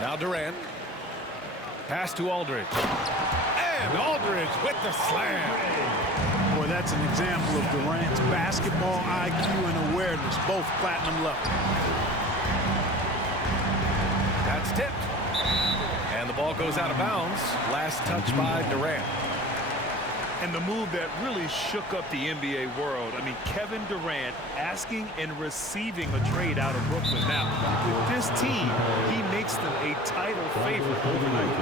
Now Durant. Pass to Aldridge. And Aldridge with the slam. Boy, that's an example of Durant's basketball IQ and awareness, both platinum level. That's tipped. And the ball goes out of bounds. Last touch by Durant. And the move that really shook up the NBA world. I mean, Kevin Durant asking and receiving a trade out of Brooklyn. Now, with this team, he makes them a title favorite overnight.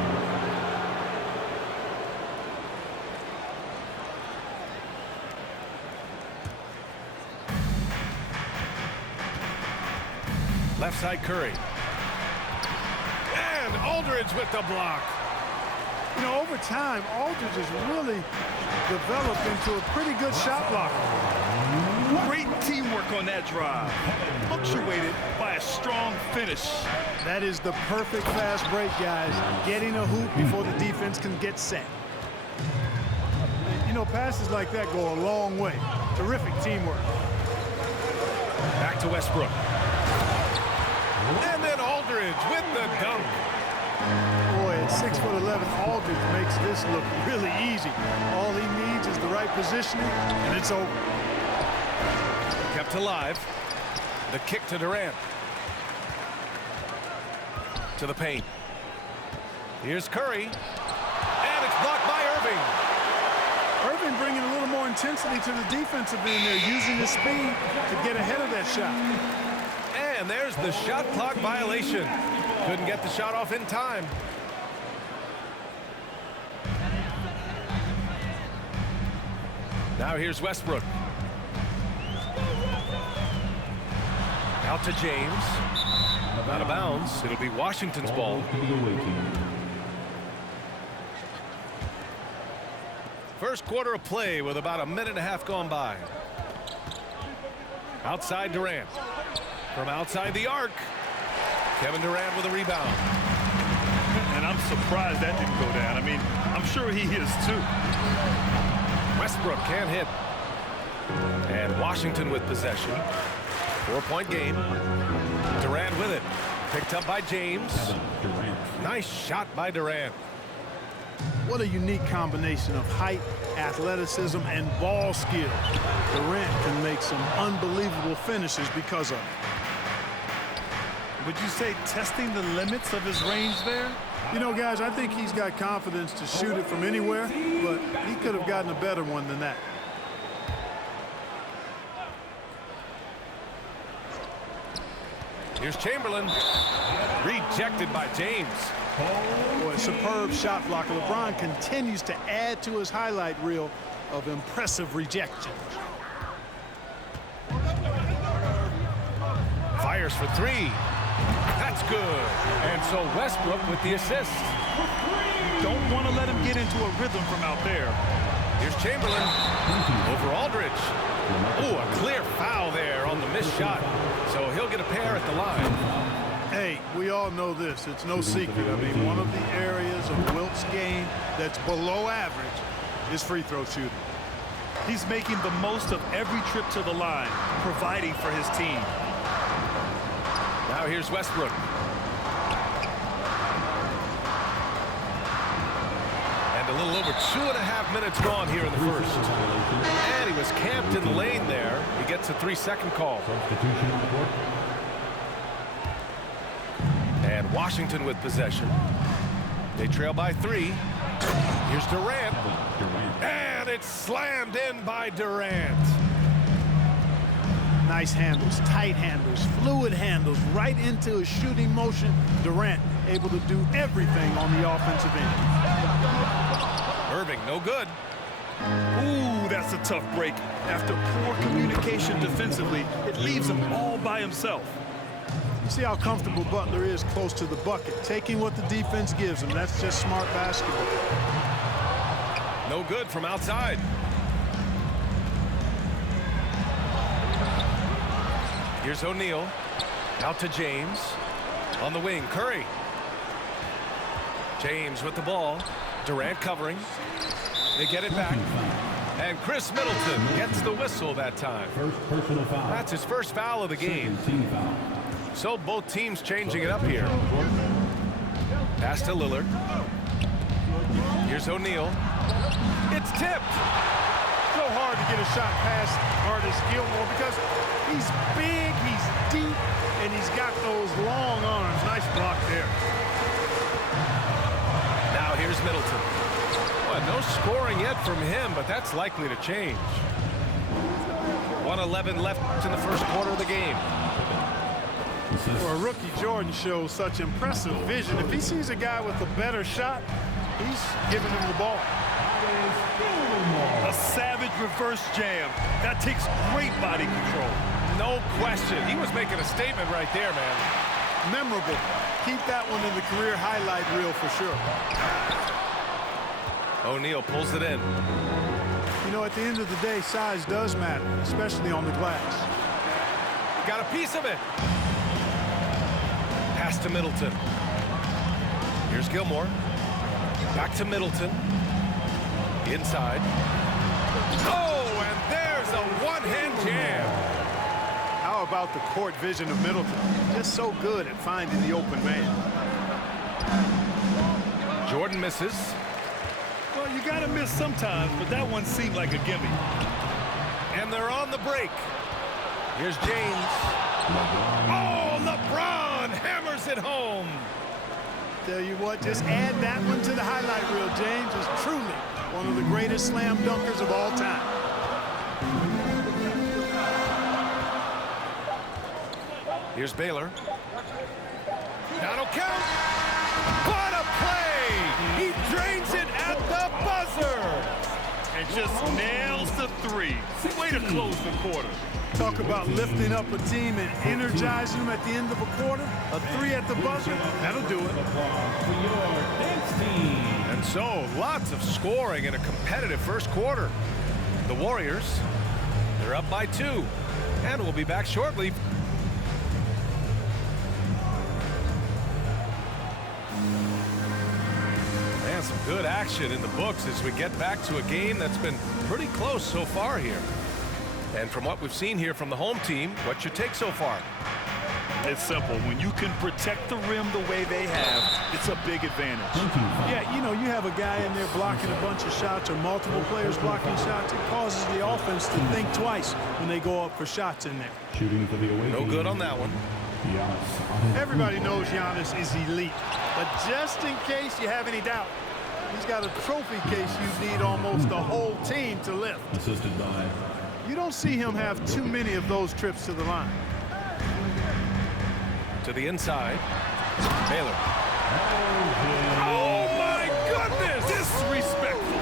Left side Curry. And Aldridge with the block. You know, over time, Aldridge has really developed into a pretty good shot blocker. Great teamwork on that drive. Punctuated by a strong finish. That is the perfect fast break, guys. Getting a hoop before the defense can get set. You know, passes like that go a long way. Terrific teamwork. Back to Westbrook. And then Aldridge with the dunk. Boy, at 6'11", Aldridge makes this look really easy. All he needs is the right positioning, and it's over. Kept alive. The kick to Durant. To the paint. Here's Curry. And it's blocked by Irving. Irving bringing a little more intensity to the defensive end there, using his speed to get ahead of that shot. And there's the shot clock violation. Couldn't get the shot off in time. Now here's Westbrook. Out to James. Out of bounds. It'll be Washington's ball. First quarter of play with about a minute and a half gone by. Outside Durant. From outside the arc. Kevin Durant with a rebound. And I'm surprised that didn't go down. I mean, I'm sure he is too. Westbrook can't hit. And Washington with possession. 4-point game. Durant with it. Picked up by James. Nice shot by Durant. What a unique combination of height, athleticism, and ball skill. Durant can make some unbelievable finishes because of it. Would you say testing the limits of his range there? You know, guys, I think he's got confidence to shoot it from anywhere, but he could have gotten a better one than that. Here's Chamberlain. Rejected by James. Boy, superb shot blocker. LeBron continues to add to his highlight reel of impressive rejection. Fires for three. That's good. And so Westbrook with the assist. Don't want to let him get into a rhythm from out there. Here's Chamberlain. Over Aldridge. Oh, a clear foul there on the missed shot. So he'll get a pair at the line. Hey, we all know this. It's no secret. I mean, one of the areas of Wilt's game that's below average is free throw shooting. He's making the most of every trip to the line, providing for his team. Now here's Westbrook. And a little over 2.5 minutes gone here in the first. And he was camped in the lane there. He gets a 3-second call. And Washington with possession. They trail by 3. Here's Durant. And it's slammed in by Durant. Nice handles, tight handles, fluid handles, right into a shooting motion. Durant able to do everything on the offensive end. Irving, no good. Ooh, that's a tough break. After poor communication defensively, it leaves him all by himself. You see how comfortable Butler is close to the bucket, taking what the defense gives him. That's just smart basketball. No good from outside. Here's O'Neal. Out to James. On the wing, Curry. James with the ball. Durant covering. They get it back. And Chris Middleton gets the whistle that time. That's his first foul of the game. So both teams changing it up here. Pass to Lillard. Here's O'Neal. It's tipped. So hard to get a shot past Artis Gilmore because he's big, he's deep, and he's got those long arms. Nice block there. Now here's Middleton. Well, no scoring yet from him, but that's likely to change. 1:11 left in the first quarter of the game. For a rookie, Jordan shows such impressive vision. If he sees a guy with a better shot, he's giving him the ball. A savage reverse jam. That takes great body control. No question. He was making a statement right there, man. Memorable. Keep that one in the career highlight reel for sure. O'Neal pulls it in. You know, at the end of the day, size does matter, especially on the glass. Got a piece of it. Pass to Middleton. Here's Gilmore. Back to Middleton. Inside. Oh, and there's a one-hand jam. How about the court vision of Middleton? Just so good at finding the open man. Jordan misses. Well, you got to miss sometimes, but that one seemed like a gimme. And they're on the break. Here's James. Oh, LeBron hammers it home. Tell you what, just add that one to the highlight reel. James is truly one of the greatest slam dunkers of all time. Here's Baylor. That'll count. What a play! He drains it at the buzzer. And just nails the three. Way to close the quarter. Talk about lifting up a team and energizing them at the end of a quarter. A three at the buzzer, that'll do it. And so, lots of scoring in a competitive first quarter. The Warriors, they're up by 2. And we'll be back shortly. Man, some good action in the books as we get back to a game that's been pretty close so far here. And from what we've seen here from the home team, what's your take so far? It's simple. When you can protect the rim the way they have, it's a big advantage. Yeah, you know, you have a guy in there blocking a bunch of shots or multiple players blocking shots. It causes the offense to think twice when they go up for shots in there. Shooting for the away. No good on that one. Everybody knows Giannis is elite, but just in case you have any doubt, he's got a trophy case you need almost the whole team to lift. Assisted by. You don't see him have too many of those trips to the line. To the inside. Baylor. Oh, my goodness! Disrespectful.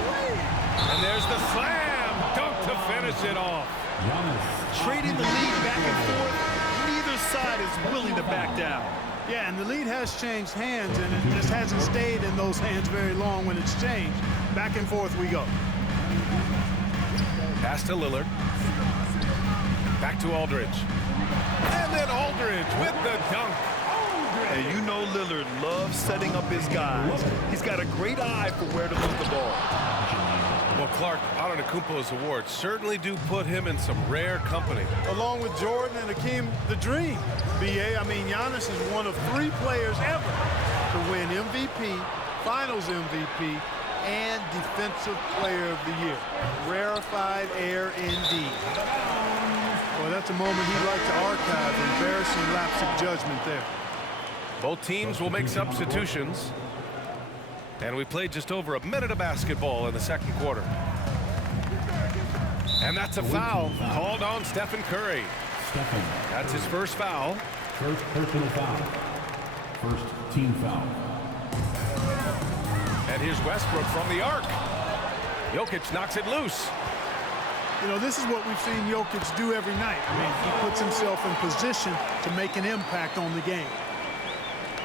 And there's the slam dunk to finish it off. Trading the lead back and forth, neither side is willing to back down. Yeah, and the lead has changed hands, and it just hasn't stayed in those hands very long when it's changed. Back and forth we go. Pass to Lillard. Back to Aldridge. And then Aldridge with the dunk. And you know Lillard loves setting up his guys. He's got a great eye for where to move the ball. Well, Clark, Antetokounmpo's awards certainly do put him in some rare company. Along with Jordan and Hakeem, the dream. B.A., I mean, Giannis is one of 3 players ever to win MVP, Finals MVP, and Defensive Player of the Year. Rarefied air indeed. Well, that's a moment he'd like to archive. Embarrassing lapse of judgment there. Both teams will make substitutions. And we played just over a minute of basketball in the second quarter. And that's a foul called on Stephen Curry. That's his first foul. First personal foul. First team foul. And here's Westbrook from the arc. Jokic knocks it loose. You know, this is what we've seen Jokic do every night. I mean, he puts himself in position to make an impact on the game.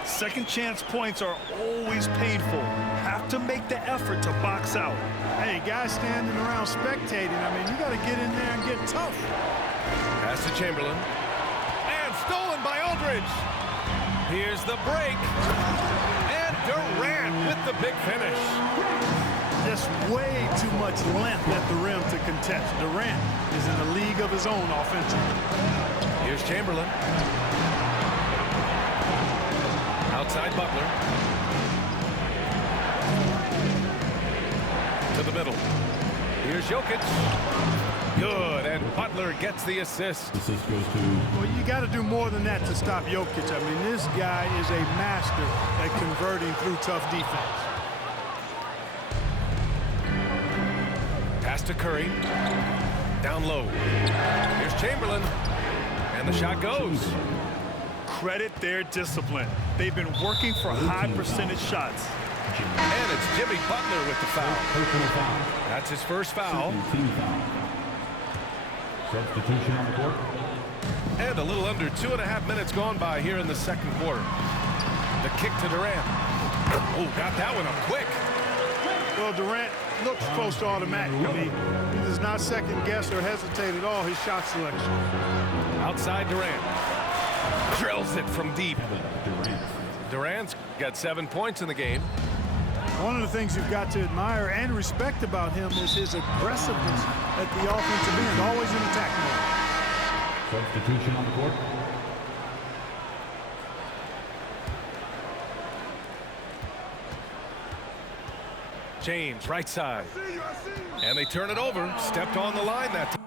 Second chance points are always painful. Have to make the effort to box out. Hey, guys standing around spectating, I mean, you got to get in there and get tough. Pass to Chamberlain. And stolen by Aldridge. Here's the break. And Durant with the big finish. Just way too much length at the rim to contest. Durant is in a league of his own offensively. Here's Chamberlain. Outside Butler. the middle. Here's Jokic. Good, and Butler gets the assist. Assist goes to... Well, you got to do more than that to stop Jokic. I mean, this guy is a master at converting through tough defense. Pass to Curry. Down low. Here's Chamberlain. And the shot goes. Credit their discipline. They've been working for high percentage shots. And it's Jimmy Butler with the foul. Personal foul. That's his first foul. Team foul. Substitution on the court. And a little under 2.5 minutes gone by here in the second quarter. The kick to Durant. Oh, got that one up quick. Well, Durant looks close to automatic. I mean, he does not second guess or hesitate at all his shot selection. Outside Durant. Drills it from deep. Durant. Durant's got 7 points in the game. One of the things you've got to admire and respect about him is his aggressiveness at the offensive end, always in attack mode. Substitution on the court. James, right side. And they turn it over. Stepped on the line that time.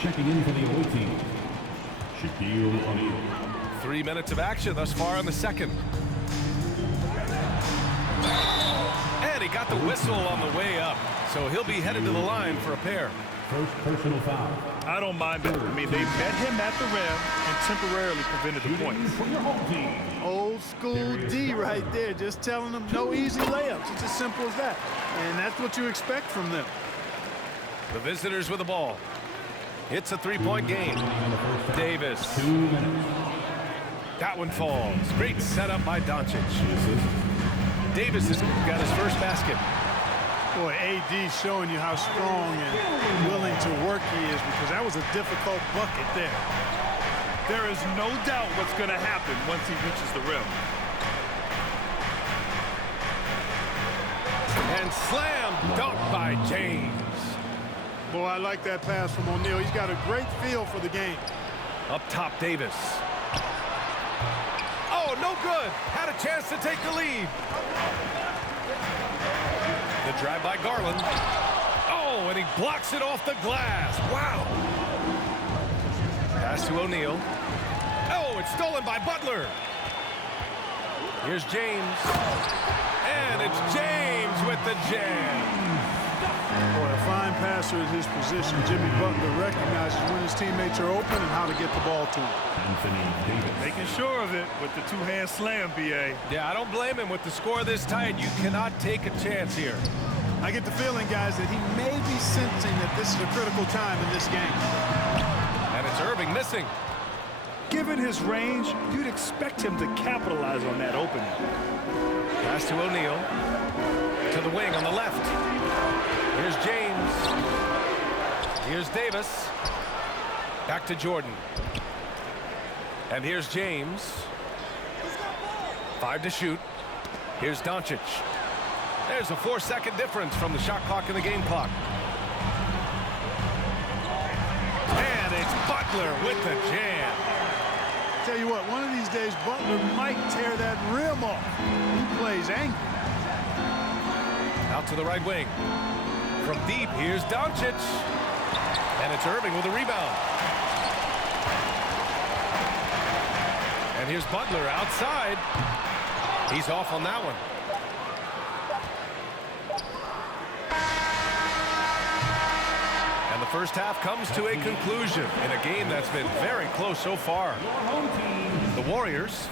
Checking in for the away team, Shaquille O'Neal. 3 minutes of action thus far in the second. And he got the whistle on the way up, so he'll be headed to the line for a pair. First personal foul. I don't mind it. I mean, they met him at the rim and temporarily prevented the points. For your home team. Old school D right there, just telling them no easy layups. It's as simple as that. And that's what you expect from them. The visitors with the ball. It's a three-point game. Davis. 2 minutes. That one falls. Great setup by Doncic. Davis has got his first basket. Boy, AD showing you how strong and willing to work he is, because that was a difficult bucket there. There is no doubt what's going to happen once he reaches the rim. And slam dunk by James. Boy, I like that pass from O'Neal. He's got a great feel for the game. Up top, Davis. Oh, no good. Had a chance to take the lead. The drive by Garland. Oh, and he blocks it off the glass. Wow. Pass to O'Neal. Oh, it's stolen by Butler. Here's James. And it's James with the jam. Boy, a fine passer at his position. Jimmy Butler recognizes when his teammates are open and how to get the ball to him. Anthony Davis. Making sure of it with the two-hand slam, B.A. Yeah, I don't blame him. With the score this tight, you cannot take a chance here. I get the feeling, guys, that he may be sensing that this is a critical time in this game. And it's Irving missing. Given his range, you'd expect him to capitalize on that opening. Pass to O'Neal. To the wing on the left. Here's James. Here's Davis. Back to Jordan. And here's James. 5 to shoot. Here's Doncic. There's a 4-second difference from the shot clock and the game clock. And it's Butler with the jam. Tell you what, one of these days, Butler might tear that rim off. He plays angry. Out to the right wing. From deep, here's Doncic. And it's Irving with a rebound. And here's Butler outside. He's off on that one. And the first half comes to a conclusion in a game that's been very close so far. The Warriors,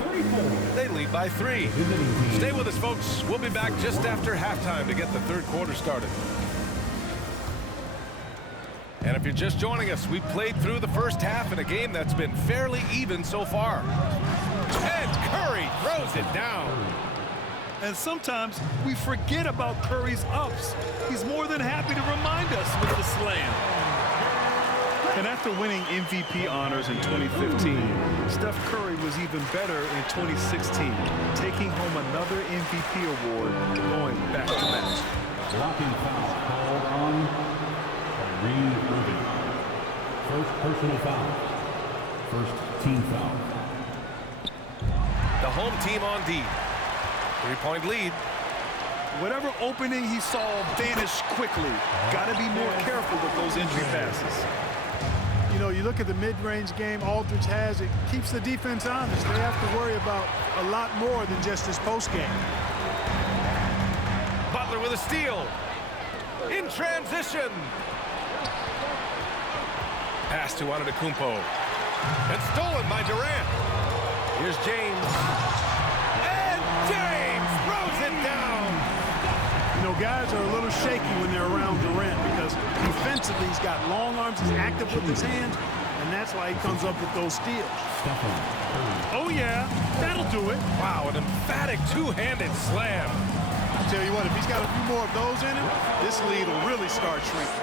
they lead by 3. Stay with us, folks. We'll be back just after halftime to get the third quarter started. And if you're just joining us, we played through the first half in a game that's been fairly even so far. And Curry throws it down. And sometimes we forget about Curry's ups. He's more than happy to remind us with the slam. And after winning MVP honors in 2015, Steph Curry was even better in 2016, taking home another MVP award, going back to back. Blocking foul called on Kyrie Irving. First personal foul. First team foul. The home team on D. 3-point lead. Whatever opening he saw vanish quickly. Got to be more careful with those entry passes. You know, you look at the mid-range game Aldridge has, it keeps the defense honest. They have to worry about a lot more than just his post game. Butler with a steal. In transition. Pass to Antetokounmpo. And stolen by Durant. Here's James. And James throws it down. You know, guys are a little shaky when they're around Durant because defensively he's got long arms, he's active with his hands, and that's why he comes up with those steals. Oh, yeah, that'll do it. Wow, an emphatic two-handed slam. I'll tell you what, if he's got a few more of those in him, this lead will really start shrinking.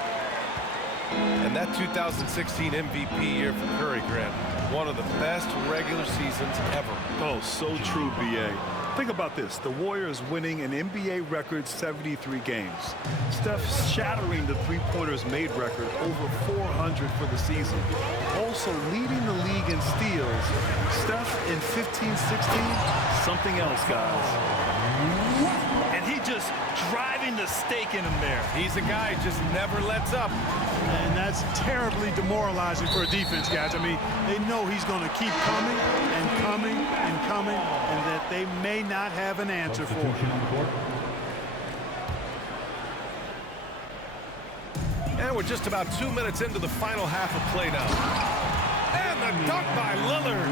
And that 2016 MVP year for Curry, Grant, one of the best regular seasons ever. Oh, so true, B.A. Think about this. The Warriors winning an NBA record 73 games. Steph shattering the three-pointers made record, over 400 for the season. Also leading the league in steals. Steph in 15-16, something else, guys. And he just driving the stake in him there. He's a guy who just never lets up. And that's terribly demoralizing for a defense, guys. I mean, they know he's going to keep coming and coming and coming, and that they may not have an answer for him. And we're just about 2 minutes into the final half of play now. And the dunk by Lillard.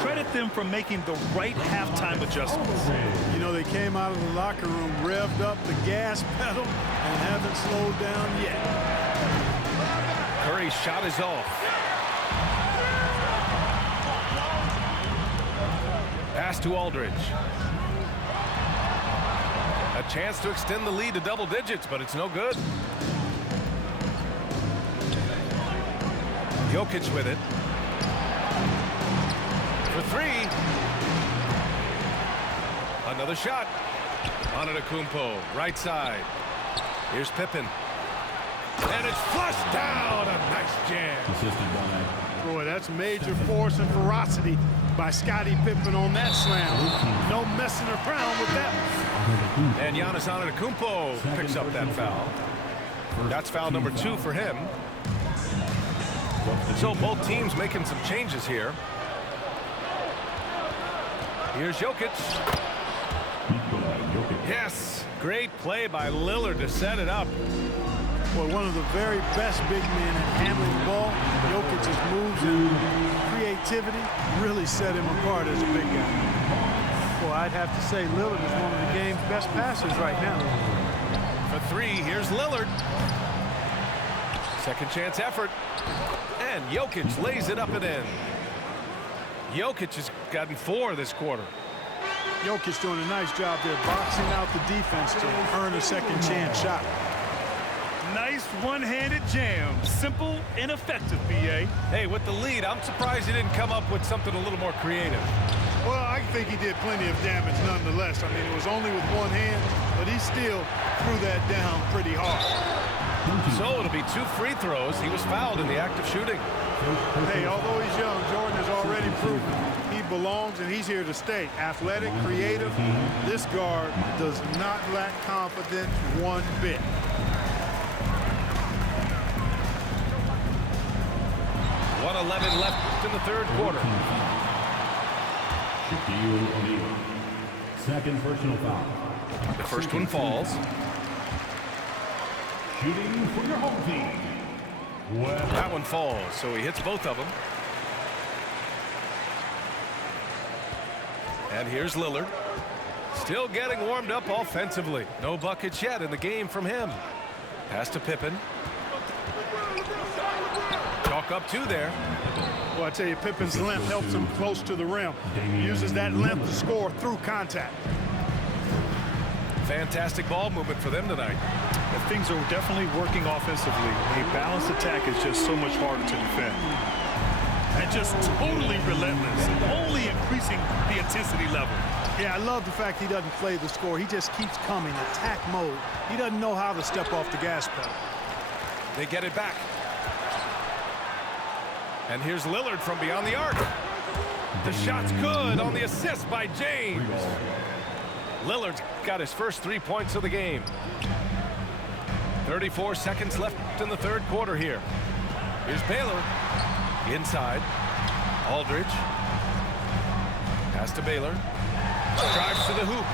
Credit them for making the right halftime adjustments. You know, they came out of the locker room, revved up the gas pedal, and haven't slowed down yet. Curry's shot is off. Pass to Aldridge. A chance to extend the lead to double digits, but it's no good. Jokic with it. For 3. Another shot. Antetokounmpo, right side. Here's Pippen. And it's flushed down. A nice jam. Boy, that's major force and ferocity by Scottie Pippen on that slam. No messing around with that. And Giannis Antetokounmpo picks up that foul. That's foul number 2 for him. So both teams making some changes here. Here's Jokic. Yes, great play by Lillard to set it up. Boy, one of the very best big men at handling the ball. Jokic's moves and creativity really set him apart as a big guy. Boy, I'd have to say Lillard is one of the game's best passers right now. For 3, here's Lillard. Second chance effort. And Jokic lays it up and in. Jokic has gotten 4 this quarter. Jokic doing a nice job there, boxing out the defense to earn a second chance shot. Nice one-handed jam. Simple and effective, B.A. Hey, with the lead, I'm surprised he didn't come up with something a little more creative. Well, I think he did plenty of damage nonetheless. I mean, it was only with one hand, but he still threw that down pretty hard. So it'll be 2 free throws. He was fouled in the act of shooting. Hey, although he's young, Jordan has already proven he belongs and he's here to stay. Athletic, creative. This guard does not lack confidence one bit. .111 left in the third quarter. Shaquille O'Neal. Second personal foul. The first one falls. Shooting for your home team. That one falls, so he hits both of them. And here's Lillard. Still getting warmed up offensively. No buckets yet in the game from him. Pass to Pippen. Chalk up 2 there. Well, I tell you, Pippen's length helps him close to the rim. He uses that length to score through contact. Fantastic ball movement for them tonight. And things are definitely working offensively. A balanced attack is just so much harder to defend. And just totally relentless, only increasing the intensity level. Yeah, I love the fact he doesn't play the score. He just keeps coming, attack mode. He doesn't know how to step off the gas pedal. They get it back. And here's Lillard from beyond the arc. The shot's good on the assist by James. Lillard's got his first 3 points of the game. 34 seconds left in the third quarter here. Here's Baylor. Inside. Aldridge. Pass to Baylor. Drives to the hoop.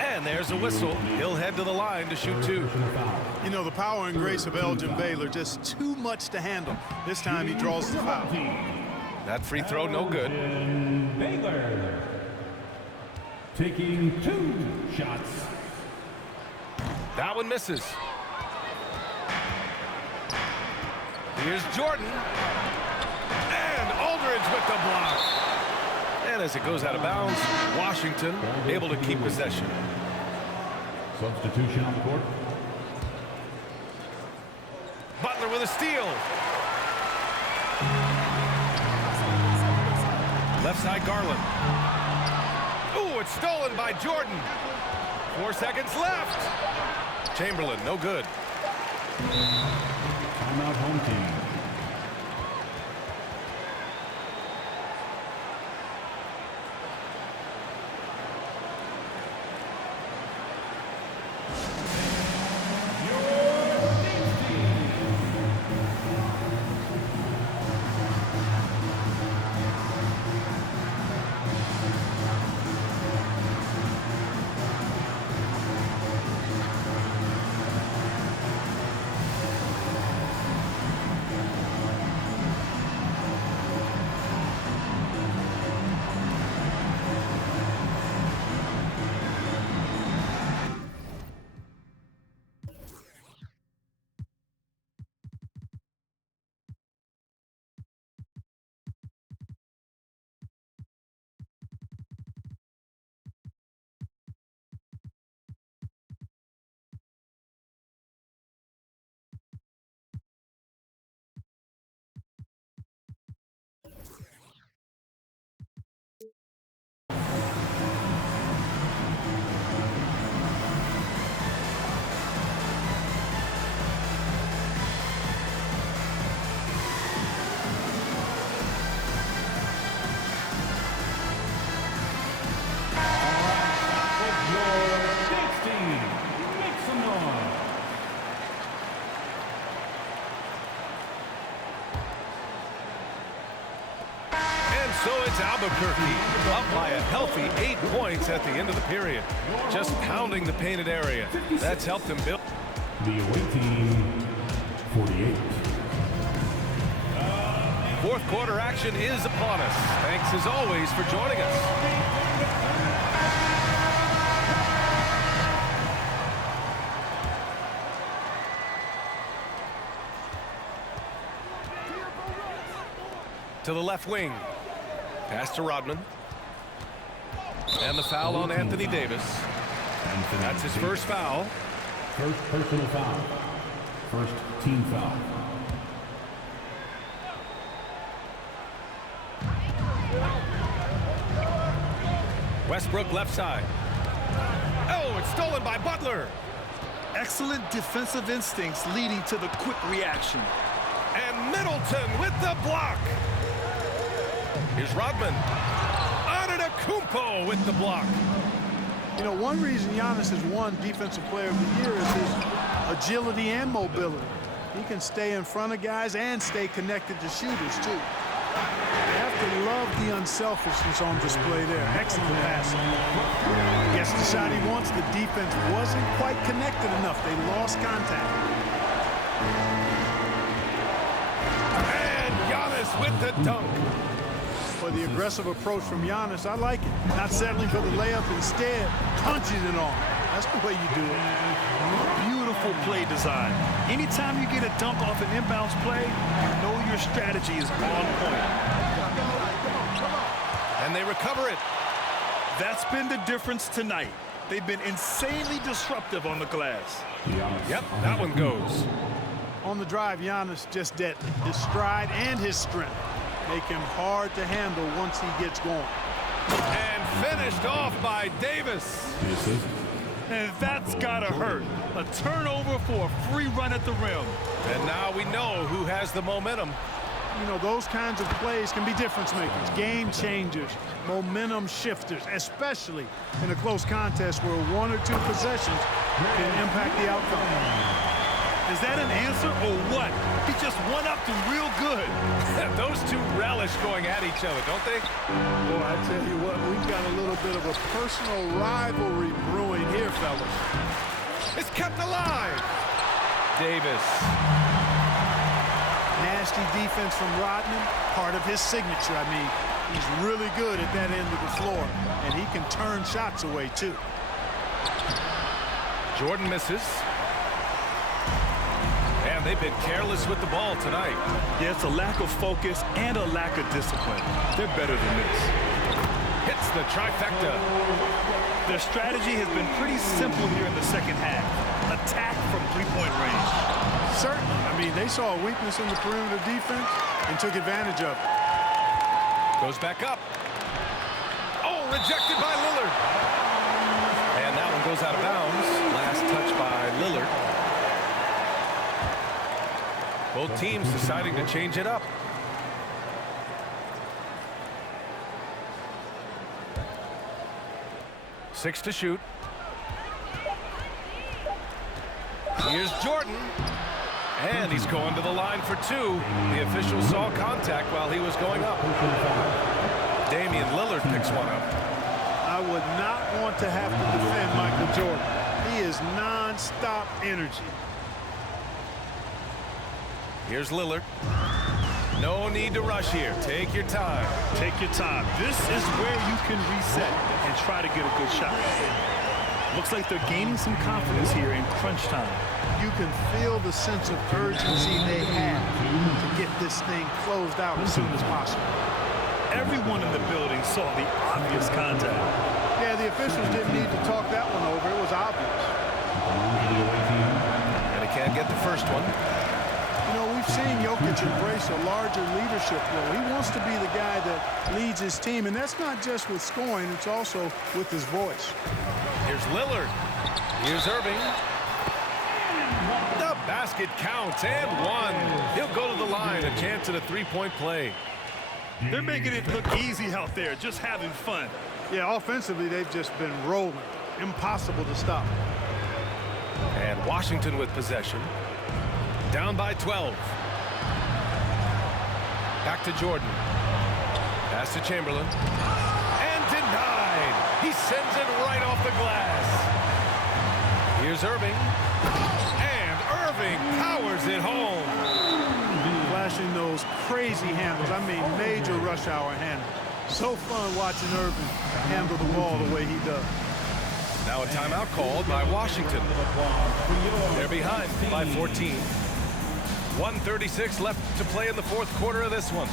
And there's a whistle. He'll head to the line to shoot 2. You know, the power and grace of Elgin Baylor, just too much to handle. This time he draws the foul. That free throw, no good. Baylor taking 2 shots. That one misses. Here's Jordan. And Aldridge with the block. And as it goes out of bounds, Washington able to keep possession. Substitution on the court. Butler with a steal. Left side Garland. Ooh, it's stolen by Jordan. 4 seconds left. Chamberlain, no good. Timeout home team. So it's Albuquerque up by a healthy 8 points at the end of the period. Just pounding the painted area. That's helped them build. The away team, 48. Fourth quarter action is upon us. Thanks as always for joining us. To the left wing. Pass to Rodman. And the foul on Anthony Davis. That's his first foul. First personal foul. First team foul. Westbrook left side. Oh, it's stolen by Butler. Excellent defensive instincts leading to the quick reaction. And Middleton with the block. Here's Rodman. Antetokounmpo with the block. You know, one reason Giannis has won Defensive Player of the Year is his agility and mobility. He can stay in front of guys and stay connected to shooters, too. You have to love the unselfishness on display there. Excellent passing. Gets the shot he wants. The defense wasn't quite connected enough. They lost contact. And Giannis with the dunk. For the aggressive approach from Giannis, I like it. Not settling for the layup, instead punching it on. That's the way you do it. Beautiful play design. Anytime you get a dunk off an inbounds play, you know your strategy is on point. And they recover it. That's been the difference tonight. They've been insanely disruptive on the glass. Yep, that one goes. On the drive, Giannis just deadly. His stride and his strength make him hard to handle once he gets going. And finished off by Davis. And that's gotta hurt. A turnover for a free run at the rim. And now we know who has the momentum. You know, those kinds of plays can be difference makers, game changers, momentum shifters, especially in a close contest where one or two possessions can impact the outcome. Is that an answer or what? He just one-upped him real good. Those two relish going at each other, don't they? Boy, I tell you what, we've got a little bit of a personal rivalry brewing here, fellas. It's kept alive. Davis. Nasty defense from Rodman, part of his signature. I mean, he's really good at that end of the floor, and he can turn shots away, too. Jordan misses. And they've been careless with the ball tonight. Yeah, it's a lack of focus and a lack of discipline. They're better than this. Hits the trifecta. Their strategy has been pretty simple here in the second half. Attack from three-point range. Certainly. I mean, they saw a weakness in the perimeter defense and took advantage of it. Goes back up. Oh, rejected by Lillard. And that one goes out of bounds. Last touch by Lillard. Both teams deciding to change it up. Six to shoot. Here's Jordan. And he's going to the line for two. The official saw contact while he was going up. Damian Lillard picks one up. I would not want to have to defend Michael Jordan. He is non-stop energy. Here's Lillard. No need to rush here. Take your time. Take your time. This is where you can reset and try to get a good shot. Looks like they're gaining some confidence here in crunch time. You can feel the sense of urgency they have to get this thing closed out as soon as possible. Everyone in the building saw the obvious contact. Yeah, the officials didn't need to talk that one over. It was obvious. And he can't get the first one. You know, we've seen Jokic embrace a larger leadership role. He wants to be the guy that leads his team, and that's not just with scoring, it's also with his voice. Here's Lillard. Here's Irving. The basket counts, and one. He'll go to the line, a chance at a three-point play. They're making it look easy out there, just having fun. Yeah, offensively, they've just been rolling. Impossible to stop. And Washington with possession. Down by 12. Back to Jordan. Pass to Chamberlain. And denied. He sends it right off the glass. Here's Irving. And Irving powers it home. Flashing those crazy handles. I mean, major rush hour handles. So fun watching Irving handle the ball the way he does. Now a timeout called by Washington. They're behind by 14. 1:36 left to play in the fourth quarter of this one.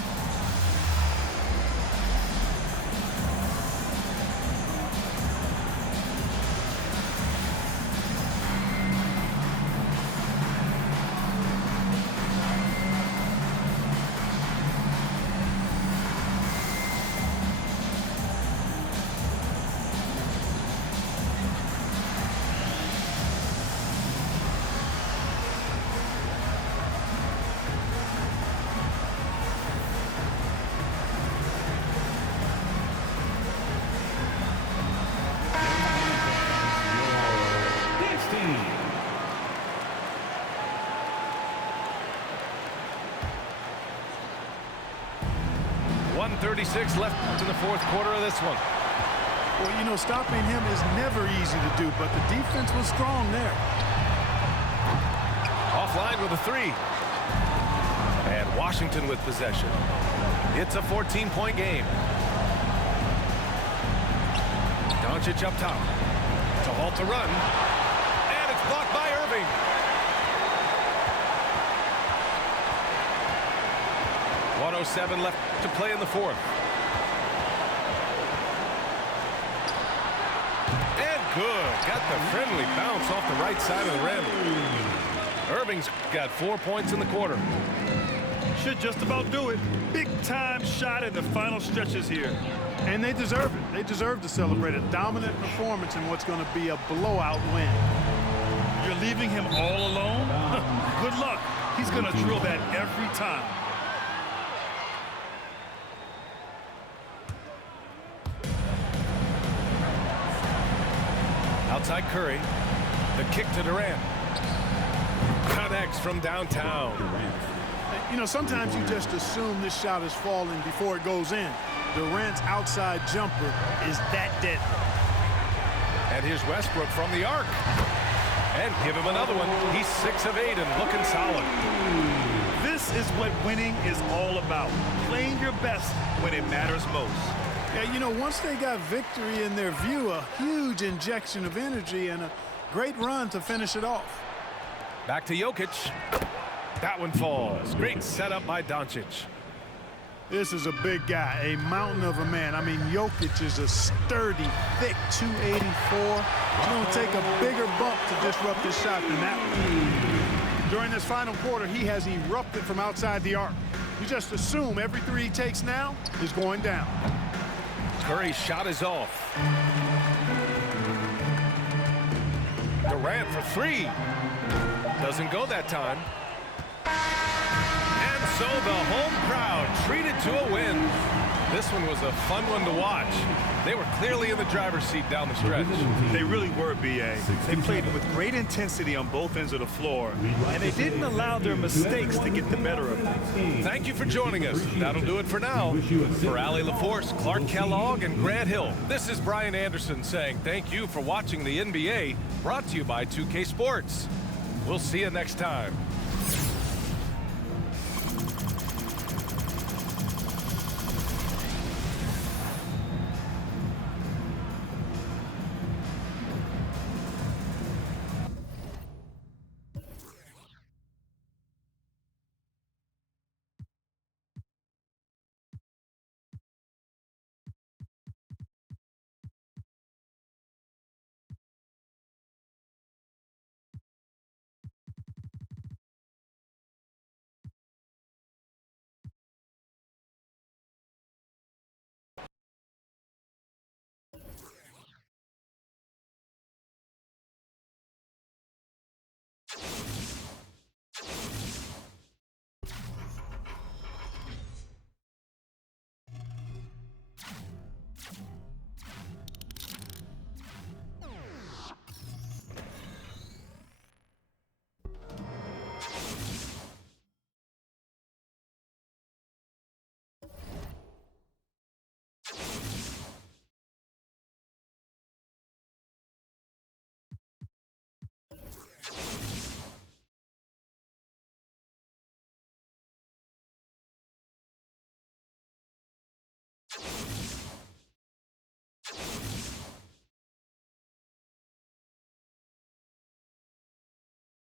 1:36 left in the fourth quarter of this one. Well, you know, stopping him is never easy to do, but the defense was strong there. Offline with a three. And Washington with possession. It's a 14-point game. Doncic up top to halt the run. And it's blocked by Irving. .107 left to play in the fourth. And good. Got the friendly bounce off the right side of the rim. Irving's got 4 points in the quarter. Should just about do it. Big-time shot in the final stretches here. And they deserve it. They deserve to celebrate a dominant performance in what's going to be a blowout win. You're leaving him all alone? Good luck. He's going to drill that every time. Outside Curry. The kick to Durant. Connects from downtown. You know, sometimes you just assume this shot is falling before it goes in. Durant's outside jumper is that deadly. And here's Westbrook from the arc. And give him another one. He's 6 of 8 and looking solid. This is what winning is all about. Playing your best when it matters most. Yeah, you know, once they got victory in their view, a huge injection of energy and a great run to finish it off. Back to Jokic. That one falls. Great setup by Doncic. This is a big guy, a mountain of a man. I mean, Jokic is a sturdy, thick 284. It's going to take a bigger bump to disrupt his shot than that one. During this final quarter, he has erupted from outside the arc. You just assume every three he takes now is going down. Curry's shot is off. Durant for three. Doesn't go that time. And so the home crowd treated to a win. This one was a fun one to watch. They were clearly in the driver's seat down the stretch. They really were, B.A. They played with great intensity on both ends of the floor, and they didn't allow their mistakes to get the better of them. Thank you for joining us. That'll do it for now. For Allie LaForce, Clark Kellogg, and Grant Hill, this is Brian Anderson saying thank you for watching the NBA, brought to you by 2K Sports. We'll see you next time.